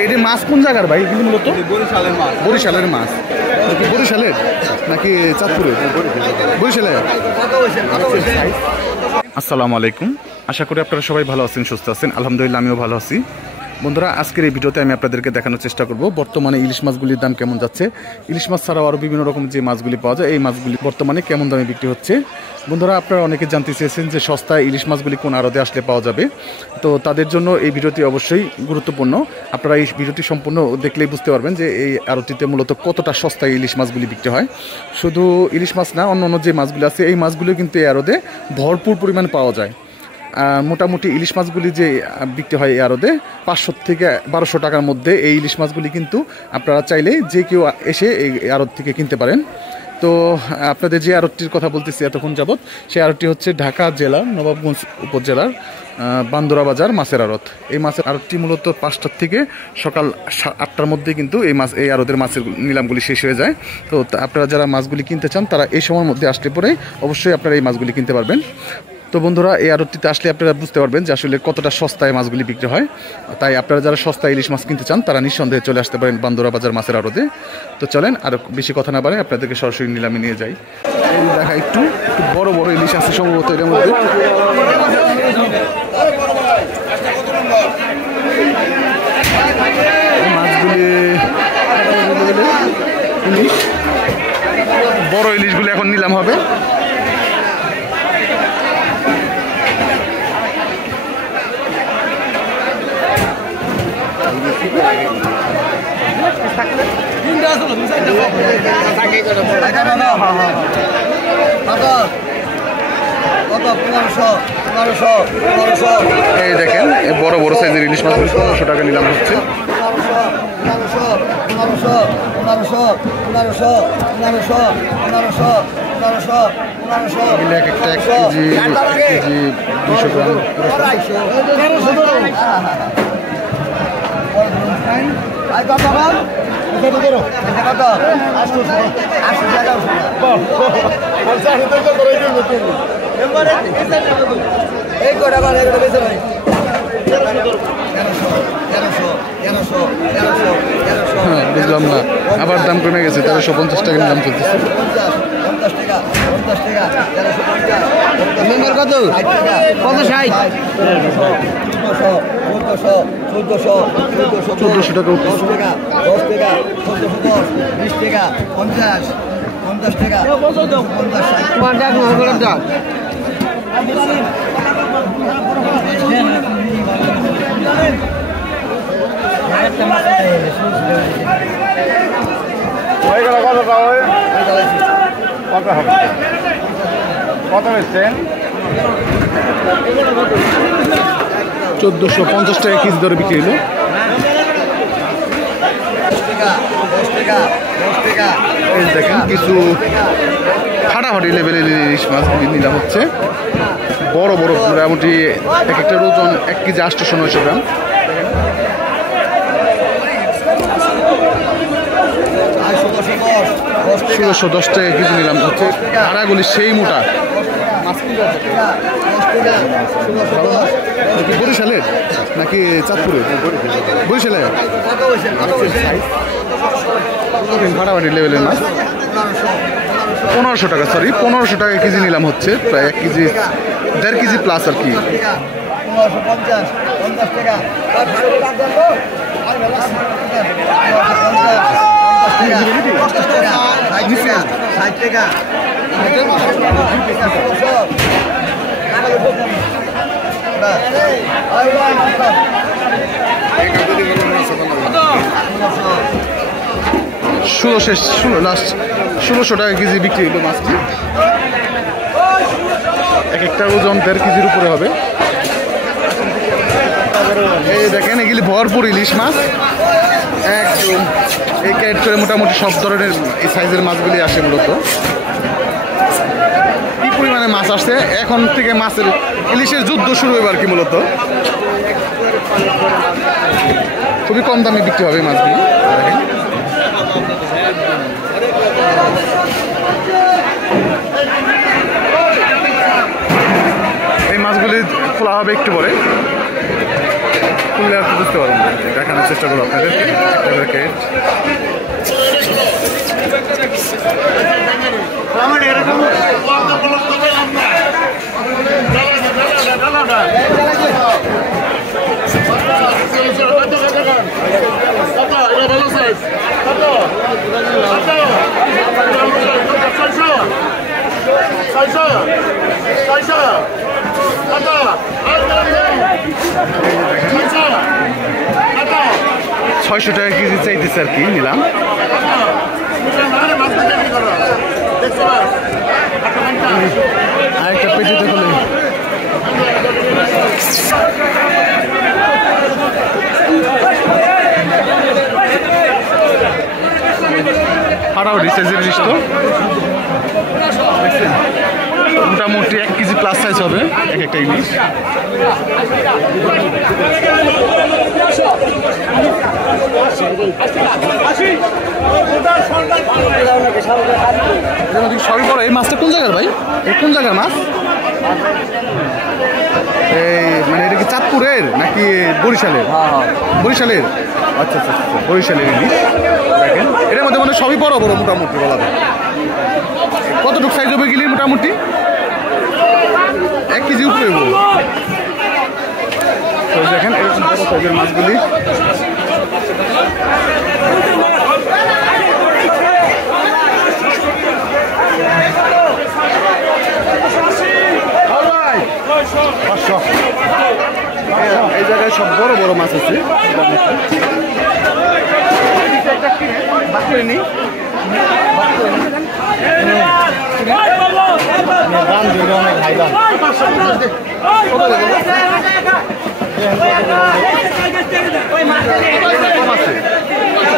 এই যে মাছ কোন জায়গার ভাই? কিন্তু মূলত বরিশালের মাছ। বরিশালের মাছ নাকি বরিশালের নাকি চাঁদপুরের? বরিশালের। আসসালামু আলাইকুম, আশা করি আপনারা সবাই ভালো আছেন, সুস্থ আছেন। আলহামদুলিল্লাহ আমিও ভালো আছি। বন্ধুরা, আজকের এই ভিডিওতে আমি আপনাদেরকে দেখানোর চেষ্টা করব বর্তমানে ইলিশ মাছগুলির দাম কেমন যাচ্ছে, ইলিশ মাছ ছাড়াও আরও বিভিন্ন রকম যে মাছগুলি পাওয়া যায় এই মাছগুলি বর্তমানে কেমন দামে বিক্রি হচ্ছে। বন্ধুরা, আপনারা অনেকে জানতে চেয়েছেন যে সস্তায় ইলিশ মাছগুলি কোন আড়তে আসলে পাওয়া যাবে, তো তাদের জন্য এই ভিডিওটি অবশ্যই গুরুত্বপূর্ণ। আপনারা এই ভিডিওটি সম্পূর্ণ দেখলেই বুঝতে পারবেন যে এই আড়তিতে মূলত কতটা সস্তায় ইলিশ মাছগুলি বিক্রি হয়। শুধু ইলিশ মাছ না, অন্য যে মাছগুলি আছে এই মাছগুলো কিন্তু এই আড়তে ভরপুর পরিমাণ পাওয়া যায়। মোটামুটি ইলিশ মাছগুলি যে বিক্রি হয় এই আড়তে 500 থেকে 1200 টাকার মধ্যে এই ইলিশ মাছগুলি কিন্তু আপনারা চাইলে যে কেউ এসে এই আড়ত থেকে কিনতে পারেন। তো আপনাদের যে আড়তটির কথা বলতেছি এতক্ষণ যাবৎ, সেই আড়তটি হচ্ছে ঢাকা জেলার নবাবগঞ্জ উপজেলার বান্দরা বাজার মাছের আড়ত। এই মাছের আড়তটি মূলত 5টার থেকে সকাল 8টার মধ্যে কিন্তু এই আড়তের মাছের নিলামগুলি শেষ হয়ে যায়। তো আপনারা যারা মাছগুলি কিনতে চান তারা এই সময়ের মধ্যে আসলে পরে অবশ্যই আপনারা এই মাছগুলি কিনতে পারবেন। তো বন্ধুরা, এই আড়তটিতে আসলে আপনারা বুঝতে পারবেন যে আসলে কতটা সস্তায় মাছগুলি বিক্রি হয়। তাই আপনারা যারা সস্তায় ইলিশ মাছ কিনতে চান তারা নিঃসন্দেহে চলে আসতে পারেন বান্দরা বাজার মাছের আড়তে। তো চলেন আর বেশি কথা না বাড়ে আপনাদেরকে সরাসরি নিলামে নিয়ে যাই। দেখা একটু বড় বড় ইলিশ আছে সম্ভবত এর মধ্যে। মাছগুলি ইলিশ, বড় ইলিশগুলি এখন নিলাম হবে। এই দেখেন বড় বড় সাইজের ইলিশ মাছ 1500 টাকা নিলাম হচ্ছে। এক একটা 1 কেজি 200 গ্রাম। বুঝলাম না, আবার দাম কমে গেছে, 1350 টাকা দাম চলতেছে। কত? 1460 টাকা। 10 টাকা 20 টাকা 50 টাকা 50 কত হয়েছেন? 1450 টাকা কেজি দরে বিক্রি হলো। দেখেন কিছু ফাটাফাটি লেভেলের ইলিশ মাছ নিলাম হচ্ছে। বড় বড় মোটামুটি এক একটার ওজন 1 কেজি 800-900 গ্রাম। 1610 টাকা কেজি নিলাম হচ্ছে। ভাড়াগুলি সেই মোটা। বরিশালের নাকি চাঁদপুরের? বরিশালের। ফাটাফাটি লেভেলের মাছ 1500 টাকা, সরি 1500 টাকা কেজি নিলাম হচ্ছে। প্রায় 1 কেজি 1.5 কেজি প্লাস আর কি। 1600 টাকা কেজি বিক্রি হলো মাছটি। এক একটা ওজন 1.5 কেজির উপরে হবে। এই দেখেন এগুলি ভরপুর ইলিশ মাছ একদম। এই ক্যারেট করে মোটামুটি সব ধরনের এই সাইজের মাছগুলি আসে মূলত। কি পরিমাণে মাছ আসছে, এখন থেকে মাছের ইলিশের যুদ্ধ শুরু হবে আর কি। মূলত খুবই কম দামে বিক্রি হবে মাছগুলি। দেখেন এই মাছগুলি খোলা হবে একটু পরে। খুললে আর কি বুঝতে পারবেন না। দেখানোর চেষ্টা করবো আপনাদেরকে একটা কেট। ছয়শো টাকা কেজি চাইতেছে আর কি, নিলাম। আরেকটা পেটিতে খুলে হারাউডি সাইজের ইলিশ তো মোটামুটি 1 কেজি প্লাস সাইজ হবে এক একটা ইলিশ। সবই বড়। এই মাছটা কোন জায়গার ভাই? এই কোন জায়গার মাছ? এই মানে এটা কি চাঁদপুরের নাকি বরিশালের? বরিশালের। আচ্ছা আচ্ছা আচ্ছা, বরিশালের ইলিশ। দেখেন এটার মধ্যে মানে সবই বড় বড় মোটামুটি বলা যায়। কতটুকু সাইজ হবে গেলি মোটামুটি? 1 কেজি উপরে। তো দেখেন এরকম বড় সাইজের মাছগুলি। এই জায়গায় সব বড় বড় মাছ আছে।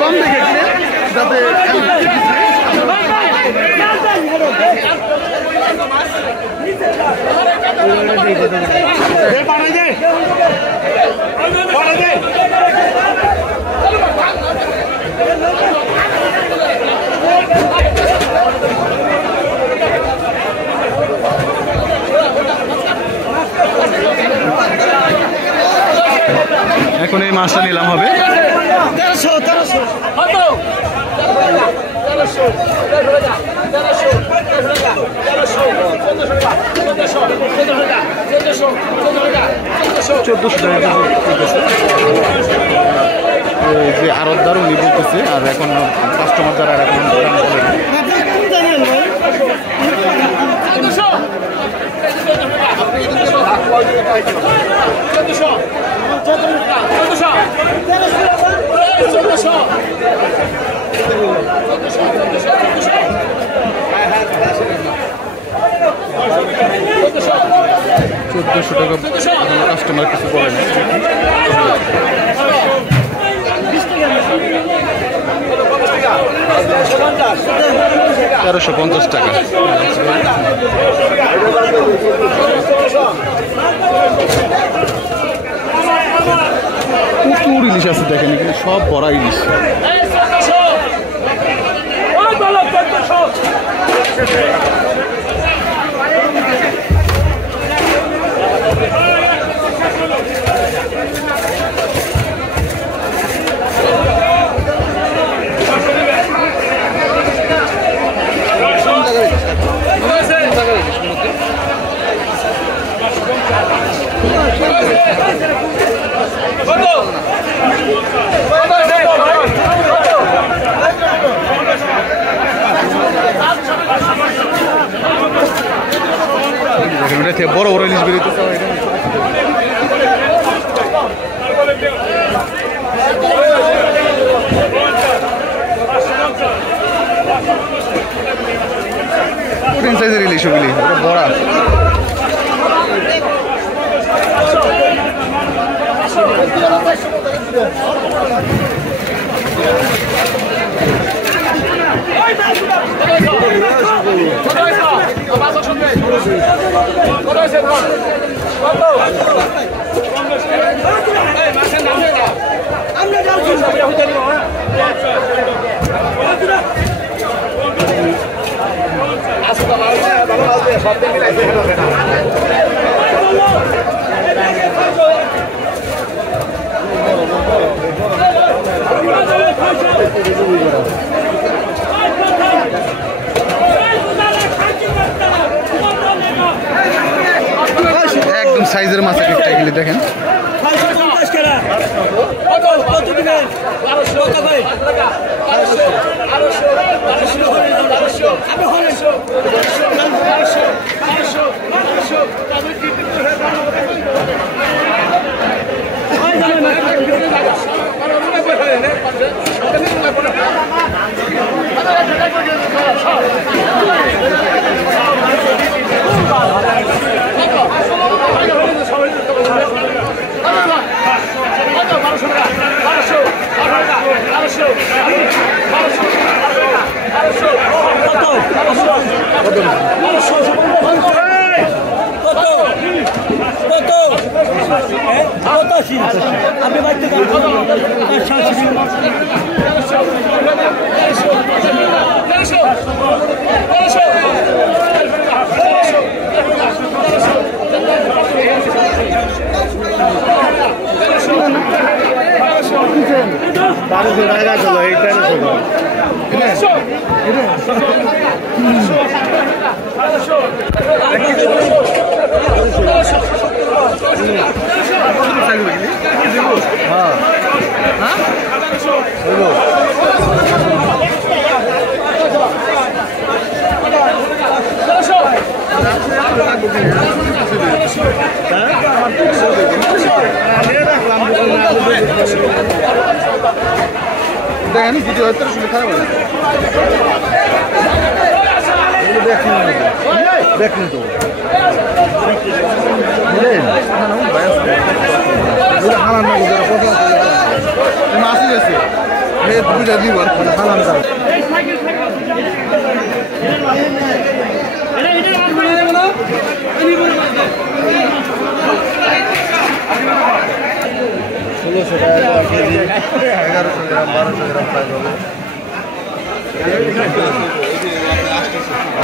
কম দেখে যাতে এখন এই মাছটা নিলাম হবে 1400 টাকা। যে আরতদার উনি বলতেছে, আর এখন কাস্টমার যারা এখন দাম বলে না। চোদ্দশো টাকা কাস্টমার কিছু বলে না। 1350 টাকা। প্রচুর ইলিশ আছে দেখেন, এখানে সব বড় ইলিশ। বড় বড় ইলিশ বেরিয়েছে। কঠিন সাইজের ইলিশ ওগুলি বড়া। একদম সাইজের মাছ একটা এগুলি দেখেন। আপনি বাড়িতে দেখেন ভিডিও হয়তো শুনে খারাপ হবে দেখুন তো মাছই আছে দুইটা দিব হালাম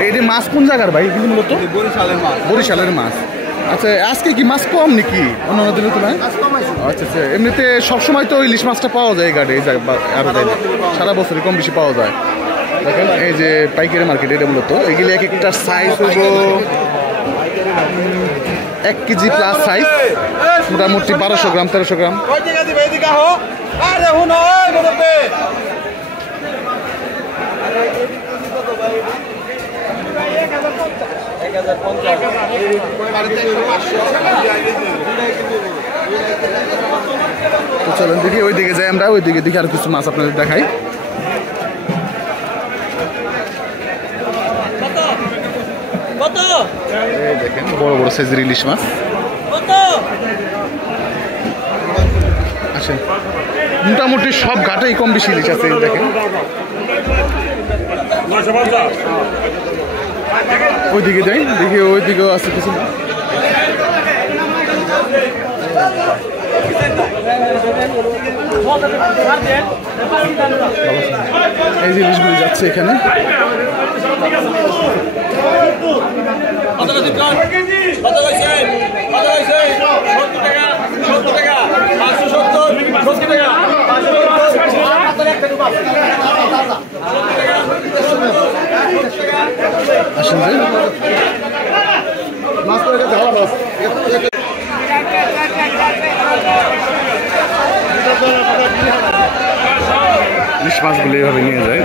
এই মাছ কোন জায়গার ভাই এগুলি মূলত বরিশালের মাছ। আচ্ছা আজকে কি মাছ কম নাকি অন্যান্য দিনের তুলনায়? আচ্ছা আচ্ছা এমনিতে সবসময় তো ইলিশ মাছটা পাওয়া যায় এই ঘাটে এই আরো যায় সারা বছরই কম বেশি পাওয়া যায়। দেখেন এই যে পাইকারি মার্কেট এটা মূলত এগুলি এক একটা সাইজ হইব 1 কেজি প্লাস সাইজ মোটামুটি 1200 গ্রাম 1300 গ্রাম। তো চলেন দেখি ওইদিকে যাই আমরা ওইদিকে দেখি আর কিছু মাছ আপনাদের দেখাই। দেখেন বড় বড় সাইজের ইলিশ মাছ। আচ্ছা মোটামুটি সব ঘাটেই কম বেশি ইলিশ আছে দেখেন। ওইদিকে যাই দেখি ওইদিকেও আছে কিছু। এই যে ইলিশগুলি যাচ্ছে এখানে। আসেন যে মাছ তো ইলিশ মাছগুলো এইভাবে নিয়ে যায়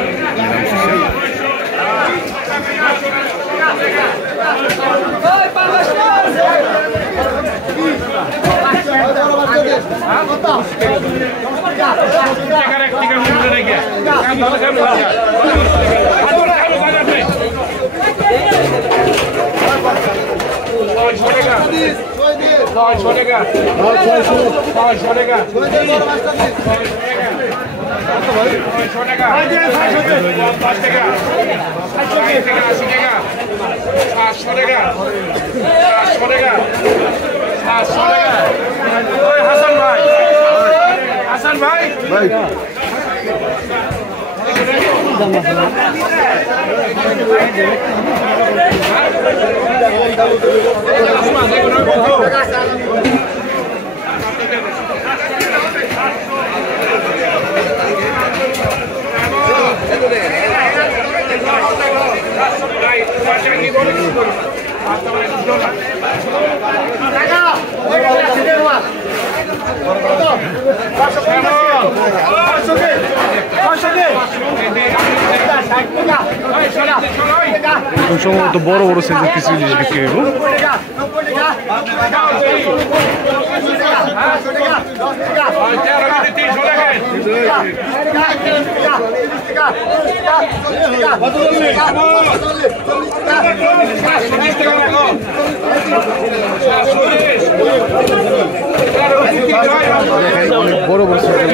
হাসান ভাই সম্ভবত বড় বড় সাইজের কিছু ইলিশ বিক্রি হইব। অনেক বড় বড় সাইজের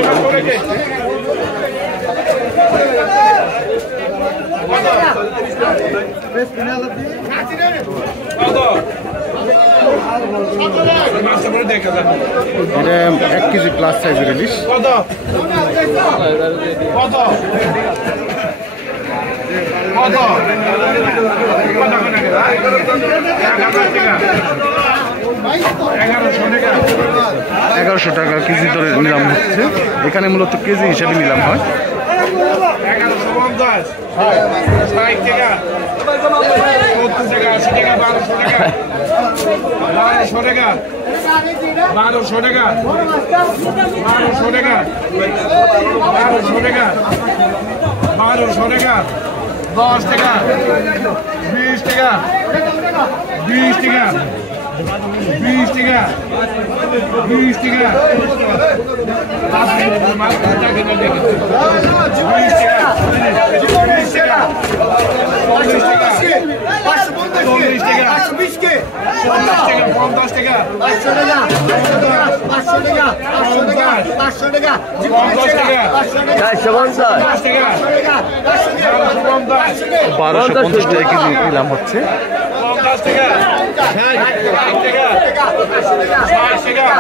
এটা 1 কেজি প্লাস সাইজের ইলিশ। $1100 টাকা কেজি দরে নিলাম হচ্ছে। এখানে মূলত কেজি হিসাবে নিলাম হয়। 1150 60 টাকা 70 টাকা 80 টাকা 1200 টাকা 1200 টাকা 1200 টাকা 1200 টাকা 1200 টাকা 1200 টাকা 10 টাকা 20 টাকা 20 টাকা 20 টাকা 20 টাকা 1250 টাকা কেজি নিলাম হচ্ছে। 50 টাকা 60 টাকা 60 টাকা 60 টাকা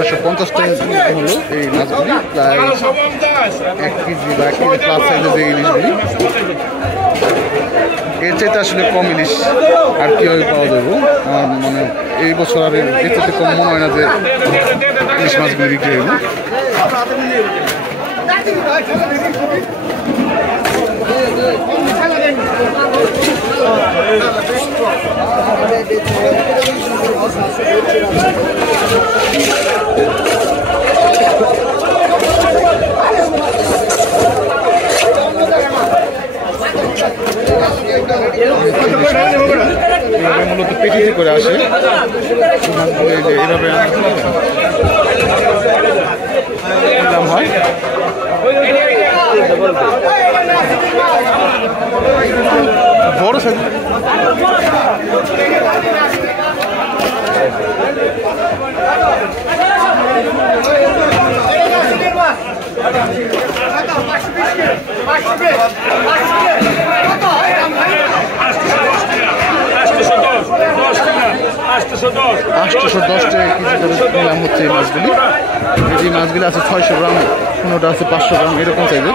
1250 টাকা হলো এই মাছগুলি, প্রায় 1 কেজি বা 1 কেজি প্লাস সাইজের যে ইলিশগুলি। এর চাইতে আসলে কম ইলিশ আর কীভাবে পাওয়া যাবে, আমার মানে এই বছর আর এর চাইতে কম মনে হয় না যে ইলিশ মাছগুলি বিক্রি হইব। এভাবে মূলত পেটিতে করে আসে, এইভাবে দাম হয়। বড় সাইজ $810 টাকা কেজি করে নিলাম হচ্ছে এই মাছগুলি। এই মাছগুলি আছে 600 গ্রাম, কোনোটা আছে 500 গ্রাম, এরকম সাইজের।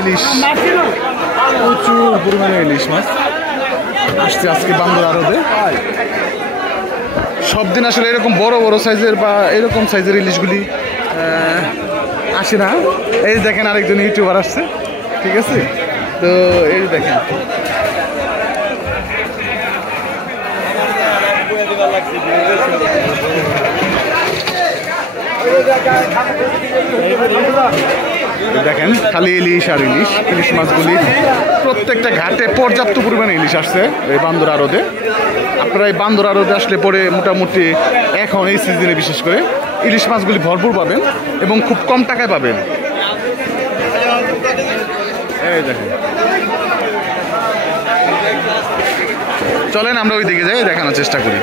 ইলিশ প্রচুর পরিমাণে ইলিশ মাছ আসছে আজকে বান্দর আড়তে। সব দিন আসলে এরকম বড় বড় সাইজের বা এরকম সাইজের ইলিশগুলি আসে না। এই দেখেন আরেকজন ইউটিউবার আসছে, ঠিক আছে? তো এই দেখেন দেখেন খালি ইলিশ আর ইলিশ। ইলিশ মাছগুলি প্রত্যেকটা ঘাটে পর্যাপ্ত পরিমাণে ইলিশ আসছে এই বান্দর আড়তে। আপনারা এই বান্দর আড়তে আসলে পরে মোটামুটি এখন এই সিজনে বিশেষ করে ইলিশ মাছগুলি ভরপুর পাবেন এবং খুব কম টাকায় পাবেন। এই দেখেন, চলেন আমরা ওই দিকে যাই, দেখানোর চেষ্টা করি।